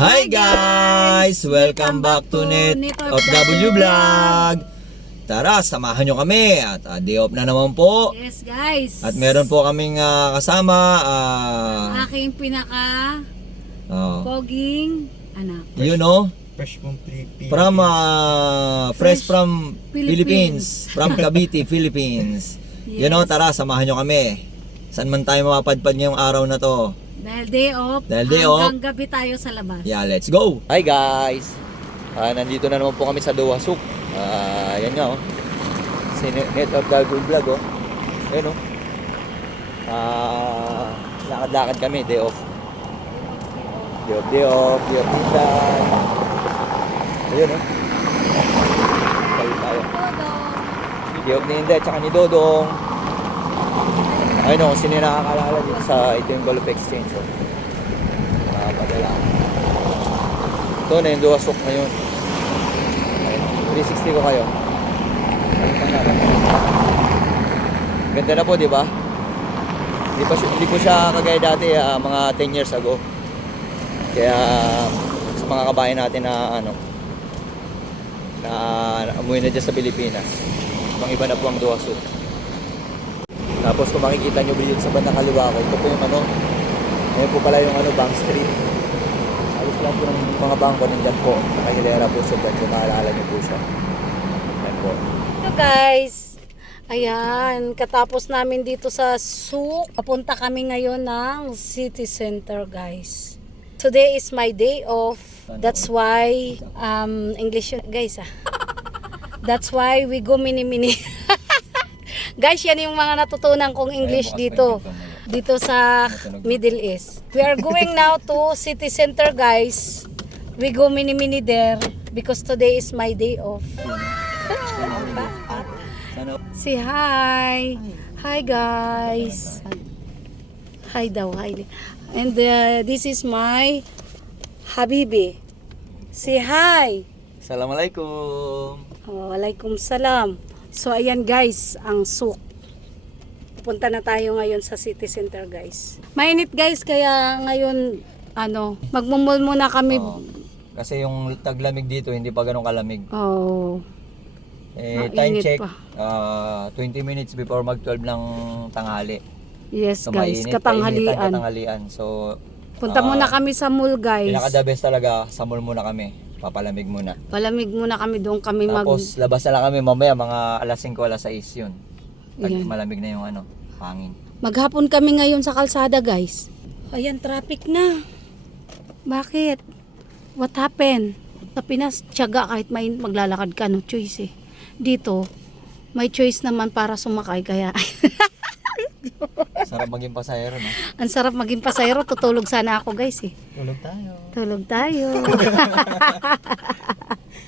Hi guys! Welcome back to Net of W Vlog. Tara, samahan nyo kami at day off na naman po. Yes guys. At meron po kaming kasama Aking pinaka poging anak. You know, Fresh from Philippines. fresh from Philippines. From Cavite, Philippines. Yes. You know, tara, samahan nyo kami. Saan man tayo mapapadpad ngayong araw na to. Dahil day off, hanggang gabi tayo sa labas. Yeah, let's go! Hi guys! Nandito na naman po kami sa Duwasuk. Yan nga si Net of W Vlog Ayan lakad-lakad kami, day off. Day off minsan. Ayun tayo. Day off ni Inday, tsaka ni Dodong. Ayun sino yung nakakalala dito sa ito yung Gulf Exchange. Padala. Ito na yung Duwasuk ngayon. 360 ko kayo. Ganda na po, di ba? Hindi po siya kagaya dati, mga 10 years ago. Kaya sa mga kabayan natin na umuwi na dyan sa Pilipinas, ibang iba na po ang Duwasuk. Tapos kung makikita nyo dito sa bandang kaliwa ko, ito po yung ngayon po pala yung Bank Street. Alis lang po ng mga bangko nandyan po. Nakahilera po siya dyan, kung maalala nyo po siya. Ayan po. Ito guys, ayan, katapos namin dito sa souk, papunta kami ngayon ng city center guys. Today is my day off. That's why, English guys That's why we go mini-mini. Guys, yan yung mga natutunan kong English dito sa Middle East. We are going now to city center guys. We go mini-mini there because today is my day off. Say hi. Hi guys. Hi daw, hi. And this is my Habibi. Say hi. Assalamualaikum. Waalaikumsalam. So ayan guys, ang souk. Pupunta na tayo ngayon sa city center guys. Mainit guys, kaya ngayon magmumul muna kami. Kasi yung taglamig dito hindi pa ganun kalamig. Time Mainit check pa. 20 minutes before mag 12 ng tanghali. Yes So, guys, mainit, katanghalian. So punta muna kami sa mall guys. pinaka the best talaga, sa mall muna kami. Papalamig muna. Palamig muna kami, doon kami Tapos labas na lang kami mamaya mga alas 5, alas 6 yun. Yan. Malamig na yung hangin. Maghapon kami ngayon sa kalsada guys. Ayan, traffic na. Bakit? What happened? Sa Pinas, tiyaga kahit maglalakad ka, no choice Dito, may choice naman para sumakay, kaya Sarap maging pasahero, no? ang sarap maging pasahero. Tutulog sana ako guys Tulog tayo.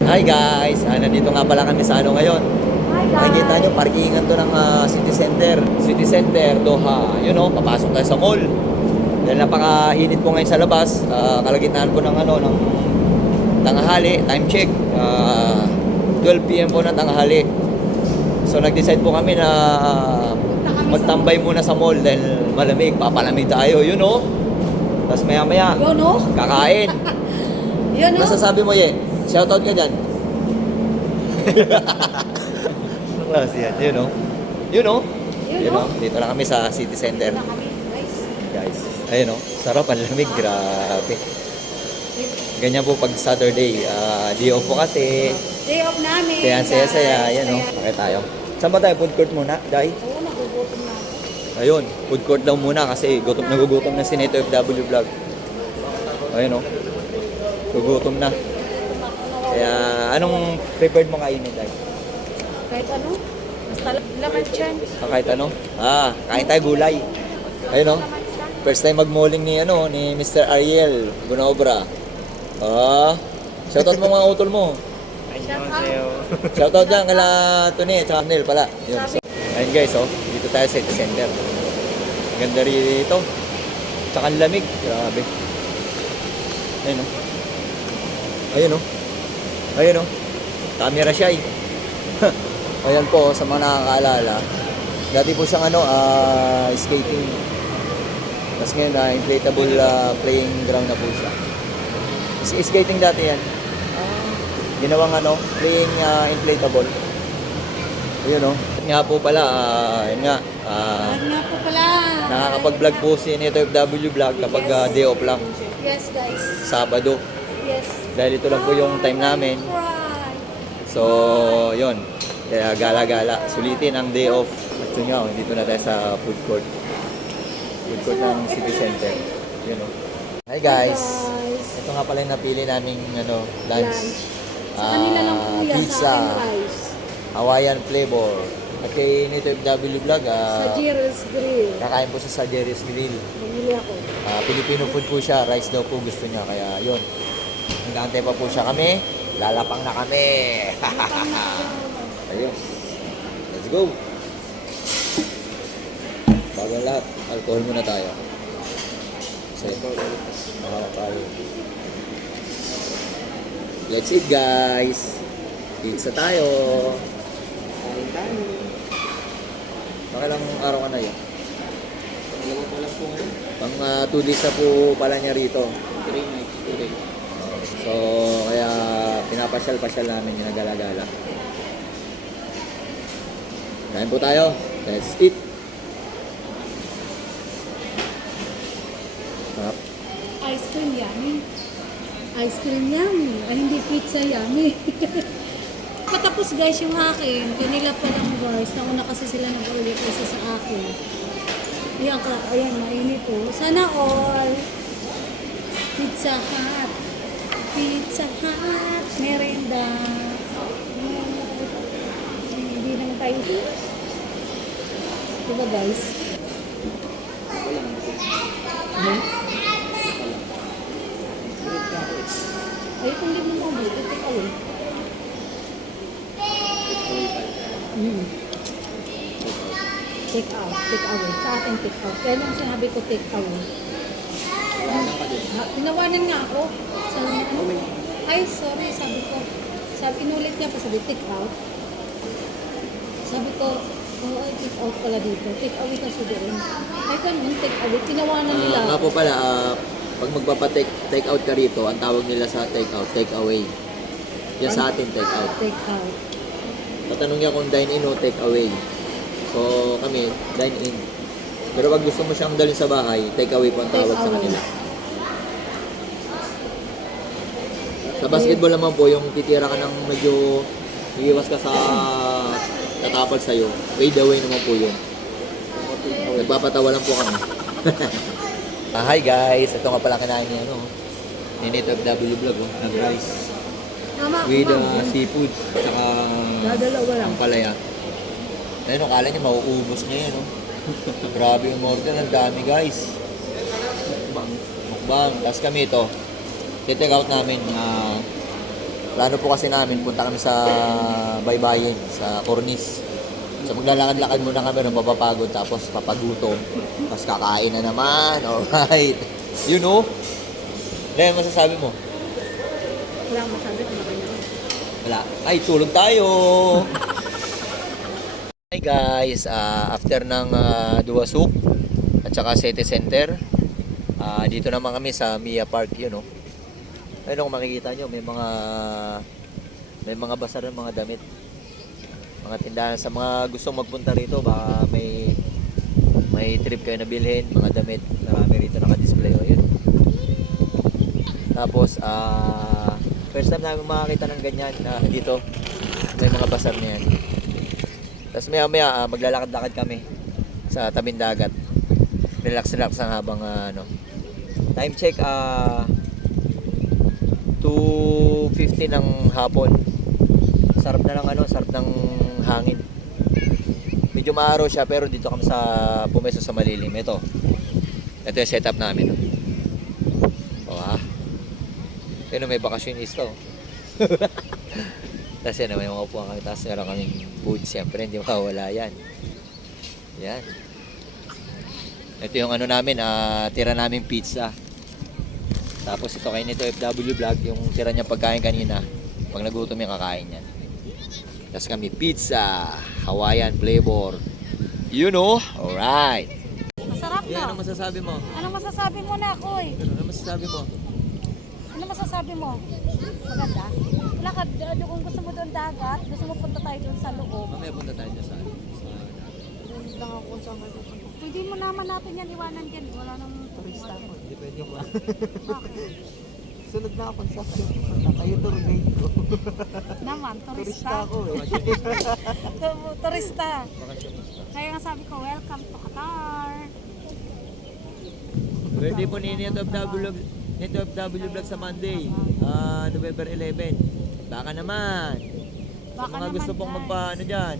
Hi guys! Nandito nga pala kami sa ngayon. Hi guys! Makikita nyo, parkingan to ng city center. City center, Doha. Papasok tayo sa mall. Dahil napaka-init po ngayon sa labas. Kalagitnaan po ng ng tanghali, time check. 12 PM po ng tanghali. So nag-decide po kami na magtambay muna sa mall dahil malamig. Papalamig tayo, Tapos maya-maya, kakain. Masasabi mo, Ye? Shoutout ka dyan. Klase yan, Dito na kami sa city center. Guys, ayun sarap, ang lamig, grabe. Ganyan po pag Saturday, day off po kasi. Day off namin. Kaya ang saya-saya, Bakit tayo? Saan ba tayo? Food court muna, Day? Oo, nagugutom na. Ayun, food court daw muna kasi nagugutom na si Net of W Vlog. Ayun gugutom na. Kaya anong prepared mo kainin, Day? Kahit basta laman dyan. Kahit kain tayo gulay. Ayun first time mag-malling ni Mr. Ariel Bunobra. Shoutout mo mga utol mo. Shoutout dyan kala Tony at saka Nel pala. Yun. So, ayun guys, dito tayo sa city center. Ganda rito. Tsaka ang lamig. Grabe. Ayun camera siya Ayan po, sa mga nakakaalala. Dati po siyang skating. Tapos ngayon, inflatable playing ground na po siya. Skating dati yan. Ginawang playing inflatable. Ayun o. Nga po pala, yun nga. Nga po pala. Nakakapag-vlog po si Nito FW Vlog kapag day off lang. Yes, guys. Sabado. Yes. Dahil ito lang po yung time namin. Right. So, yun. Kaya gala-gala. Sulitin ang day off. At yun nga, dito na tayo sa food court. Food court ng City Center. Yun o. Hi guys. Ito nga pala yung napili naming lunch. Sa kanila lang po yan, Pizza. sa akin rice. Hawaiian flavor. At kay Nito FW Vlog, Sa Jerry's Grill. kakain po siya sa Jerry's Grill. Bumili ako. Filipino food po siya, rice daw po gusto niya. Kaya yun, nag-aantay pa po siya kami. Lalapang na kami. Ayun. Let's go. Bago ang lahat, alcohol muna tayo. Kasi, tayo. Let's eat guys. Pizza tayo. Kain tayo. Pakilang araw ka na yun? Dalawa pa lang po ngayon. Pang 2 days na po pala niya rito. 3 nights, 2 days. So, kaya pinapasyal-pasyal namin yung nagala-gala. Kain po tayo. Let's eat. Sarap. Ice cream yummy. Ice cream yummy. Ay, hindi pizza yummy. Patapos guys yung akin. Kanila pa lang guys. Nauna kasi sila nag-order kasi sa akin. Ayan, mainit po. Sana all. Pizza Hut. Pizza Hut. Merenda. Hindi naman tayo. Diba guys? Ay, kung hindi mo mabay, take away. Take out, take away. Sa akin, take out. Kaya nung sinabi ko, take away. Tinawanan nga ako. Sabi niya, ay, sorry, sabi ko. Inulit niya pa, sabi, take out. Sabi ko, ay, take out pala dito. Take away kasi doon. Ay, ganun, take away. Tinawanan nila. Nga po pala, pag magpapa-take out ka rito, ang tawag nila sa take out, take away. Yan sa atin, take out. Take out. Tatanong niya kung dine in o take away. So, kami, dine in. Pero pag gusto mo siyang dalhin sa bahay, take away po ang tawag sa kanila. Sa basketball naman po, yung titira ka ng medyo iiwas ka sa tatapal sa'yo, fade away naman po yun. Nagpapatawa lang po kami. Hi guys, ito nga pala kinain ni Nito FW Vlog, nag-rice. With seafoods, tsaka Dadalawa lang. ang palaya. Ayun, akala niya mauubos niya yun. Grabe yung order, ang dami guys. Mukbang. Tapos kami ito, take out namin. Plano po kasi namin, punta kami sa baybayin, sa Cornice. So maglalakad-lakad muna kami ng mapapagod, tapos papagutom. Tapos kakain na naman. Alright. You know? Ano masasabi mo? Wala akong masabi kung makanya. Wala. Ay, tulog tayo! Hi guys, after ng Duwasuk at saka City Center, dito naman kami sa Mia Park, yun o. Ayun kung makikita nyo, may mga basar ng mga damit. Mga tindahan sa mga gustong magpunta rito, baka may trip kayo na bilhin, mga damit, marami rito naka-display o yun. Tapos, first time namin makakita ng ganyan dito, may mga basar na yan. Tapos maya maglalakad-lakad kami sa tabing dagat. Relax ang habang time check 2:50 ng hapon. Sarap na sarap ng hangin. Medyo maaraw siya pero dito kami sa pumesto sa malilim. Ito yung setup namin. Pero may bakasyonista. Tapos yan naman yung mga upuan kami. Tapos meron kaming food. Siyempre hindi mawala yan. Yan. Ito yung namin, tira naming pizza. Tapos ito kay Nito FW Vlog, yung tira niya pagkain kanina. Pag nagutom yung kakain yan. Tapos kami pizza, Hawaiian flavor. You know? Alright. Masarap Yan, na. ano masasabi mo? Anong masasabi mo na, Koy? Ano masasabi mo? Ano masasabi masasabi mo? Maganda? Lakad, kung gusto mo doon dagat, gusto mo punta tayo doon sa loob. Mamaya punta tayo dyan sa Doon lang ako kung saan kayo pupunta. Pwede mo naman natin yan iwanan dyan. Wala nang turista ko. Hindi pwede ko. Bakit? Sunod na ako sa kayo tour guide ko. Naman, Turista turista. ako eh. Turista. Kaya nga sabi ko, welcome to Qatar. Birthday po ni Neto FW Vlog sa Monday, November 11. Baka naman. Sa Baka mga naman, gusto pong guys. magpaano dyan.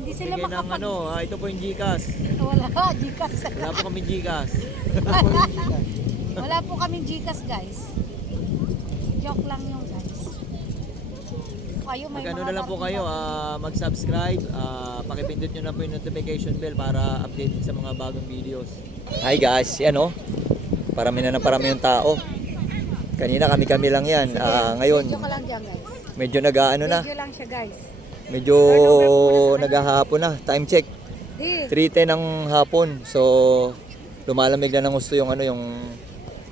Hindi sila Bigay ng makapag... ano, ito po yung Gcash. Wala, Gcash. Wala po kami Gcash. Wala po kaming Gcash, guys. Joke lang yung guys. Kayo may Mag-ano mga na lang po kayo, mag-subscribe, pakipindot nyo na po yung notification bell para update sa mga bagong videos. Hi guys, yan o. Parami na parami yung tao. Kanina kami lang yan. Ngayon, Joke lang dyan, guys. medyo nag-ano na. Video lang siya, guys. Medyo naghahapon na. Time check. Di. 3:10 ng hapon. So, lumalamig na ng gusto yung ano, yung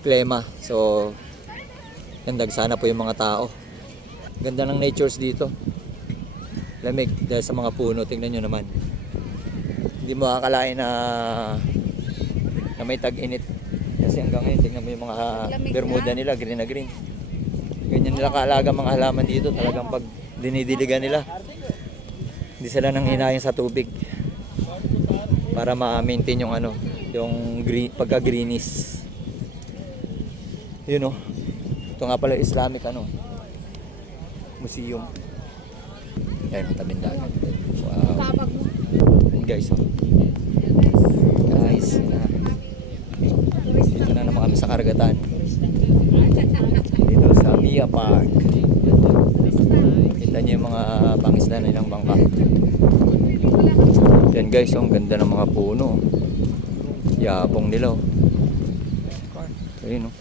klima. So, gandag sana po yung mga tao. Ganda ng natures dito. Lamig dahil sa mga puno. Tingnan nyo naman. Hindi mo akalain na may tag-init. Kasi hanggang ngayon, tingnan mo yung mga Lamig bermuda na. nila, green na green. Ganyan nila kaalaga mga halaman dito. Talagang pag dinidiligan nila, hindi sila nang hinayang sa tubig para ma-maintain yung ano, yung green, pagka-greenish. Yun oh. Ito nga pala Islamic ano, museum. Ayun, tabing dagat. Wow. Tabag mo. Ayun guys, oh. Guys, dito na naman kami sa karagatan. Dito sa Mia Park. Kita niyo yung mga pangisla na ilang bangka. Yan guys, oh, ang ganda ng mga puno. Yabong nila. Oh. Ayun oh.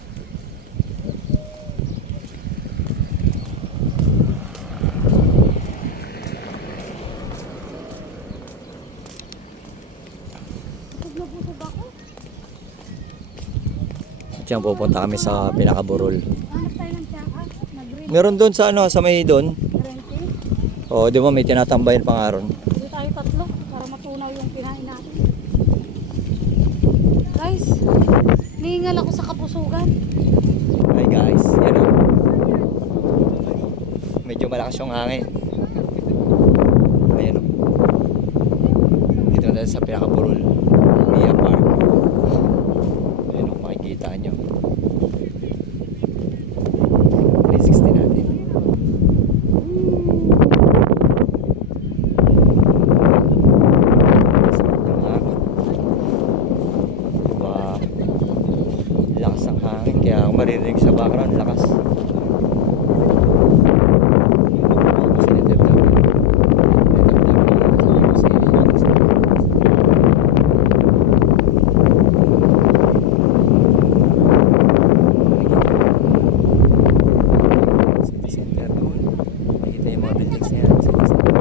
Nabusog ako. Diyan pupunta kami sa Pinakaburol. Hanap tayo ng tsaka. Nag-green. Meron doon sa ano, sa may doon. Rente. Oh, di ba may tinatambayan pa nga ron. Dito tayo tatlo para matunaw yung kinain natin. Guys, nihingal ako sa kapusugan. Hi guys, yan oh. Medyo malakas yung hangin. Ayan oh. Dito na tayo sa Pinakaburol. Mia Park. Ayan oh, makikita nyo. 360 natin. Diba? Lakas ng hangin. Kaya kung maririnig sa background, lakas. City Center doon. Makikita yung mga buildings na yan. City Center.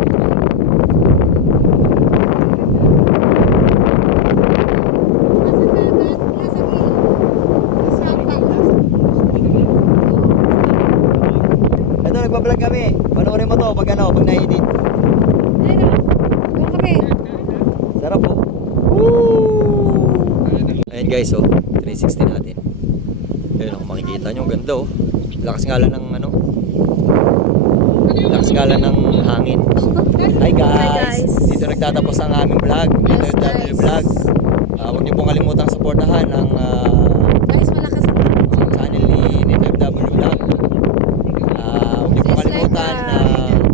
Ito, nagpa-vlog kami. Panoorin mo to pag ano, pag na-edit. Doon kami. Sarap po. Woo! Ayan guys, oh. 360 natin. Ayun, kung makikita nyo, ang ganda oh. Lakas nga lang ng ano. Lakas nga lang ng hangin. Hi guys! guys. Dito nagtatapos ang aming vlog. Yes, Dito guys. vlog. Huwag niyo pong kalimutang supportahan ang Guys, malakas ang hangin. channel ni NetFW Vlog. Huwag niyo pong kalimutan na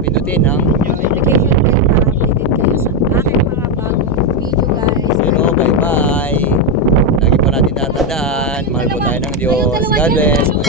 pindutin ang Notification bell para updated kayo sa aking mga bagong video, guys. you know, bye bye. Lagi po natin tatandaan. Mahal po tayo ng Diyos. God bless.